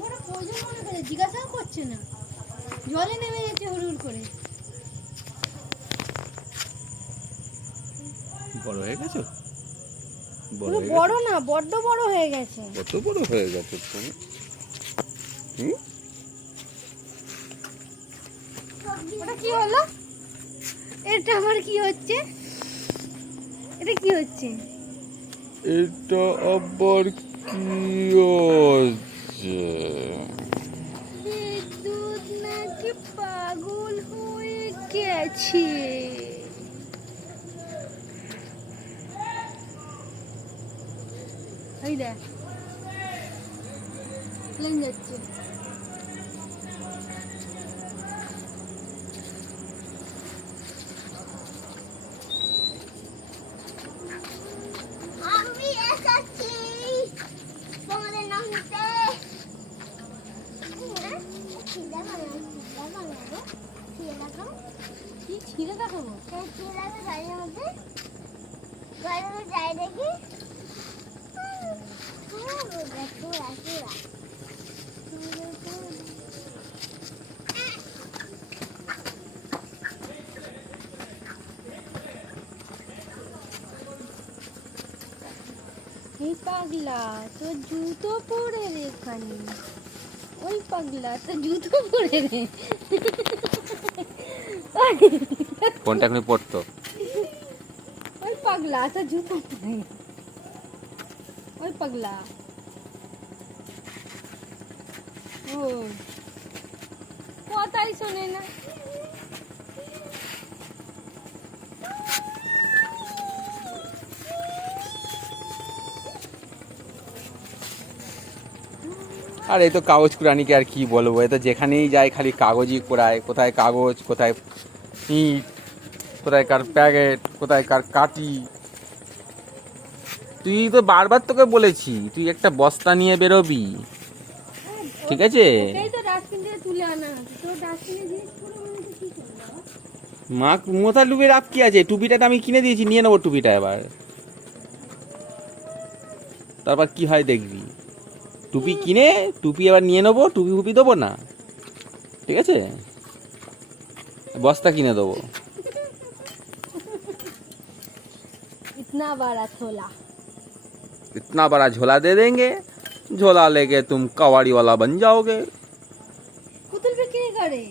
বড় প্রয়োজন মনে করে জিজ্ঞাসাও করছে না, জলে নেমে যাচ্ছে হুড় করে। বড় হয়ে গেছো? বড় না, বড্ড বড় হয়ে গেছে। কত বড় হয়ে গেছে তুমি? ওটা কি হলো? এটা আবার কি হচ্ছে? এটা কি হচ্ছে? এটা আবার কি হচ্ছে? বিদ্যুৎ নাকি পাগল হয়ে গেছে। এই দেখ প্লেন যাচ্ছে। আমি এসেছি তোমাদের নামতে। কি ছিঁড়ে দেখাবো? গাড়ির মধ্যে যাই দেখি। এই পাগলা তো জুতো পরে রে এখানে। ওই পাগলা তো জুতো পরে রে। কোনটা এখন পড়তো? ওই পাগলা তো জুতো পরে। ওই পাগলা ও কথাই শোনে না। আর এই তো কাগজ কুড়ানিকে আর কি বলবো, এ তো যেখানেই যায় খালি কাগজই কুড়ায়। কোথায় কাগজ, কোথায় ইট, কোথায় কার প্যাকেট, কোথায় কার কাটি। তুই তো বারবার তোকে বলেছি তুই একটা বস্তা নিয়ে বেরোবি, ঠিক আছে? এই তো ডাস্টবিন থেকে তুলে আনা আছে, তো ডাস্টবিনে জিনিস পুরো মানে কি করব? মা মোথা ডুবে রাত কি আছে? টুপিটা তো আমি কিনে দিয়েছি, নিয়ে নেবো টুপিটা এবার। তারপর কি হয় দেখবি। টুপি কিনে টুপি এবার নিয়ে নেবো, টুপি ফুপি দেবো না, ঠিক আছে? বস্তা কিনে দেবো। इतना बड़ा झोला। इतना बड़ा झोला दे देंगे, झोला लेके तुम कबाड़ी वाला बन जाओगे। পুতুল বিক্রি করে,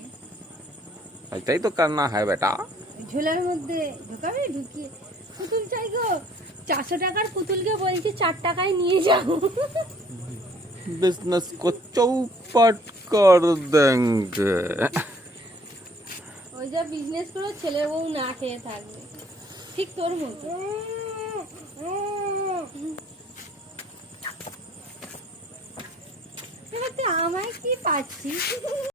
এটাই তো करना है बेटा। ঝোলার মধ্যে ঢোকাবে, ঢুকিয়ে পুতুল চাই গো। 400 টাকার পুতুলকে বলছি 4 টাকায় নিয়ে যাও। बिजनेस को चौपट कर देंगे। ওই যা বিজনেস করে ছেলের বউ না খেয়ে থাকবে, ঠিক তোর মতো। এবার তুই আমায় কি পাচ্ছিস?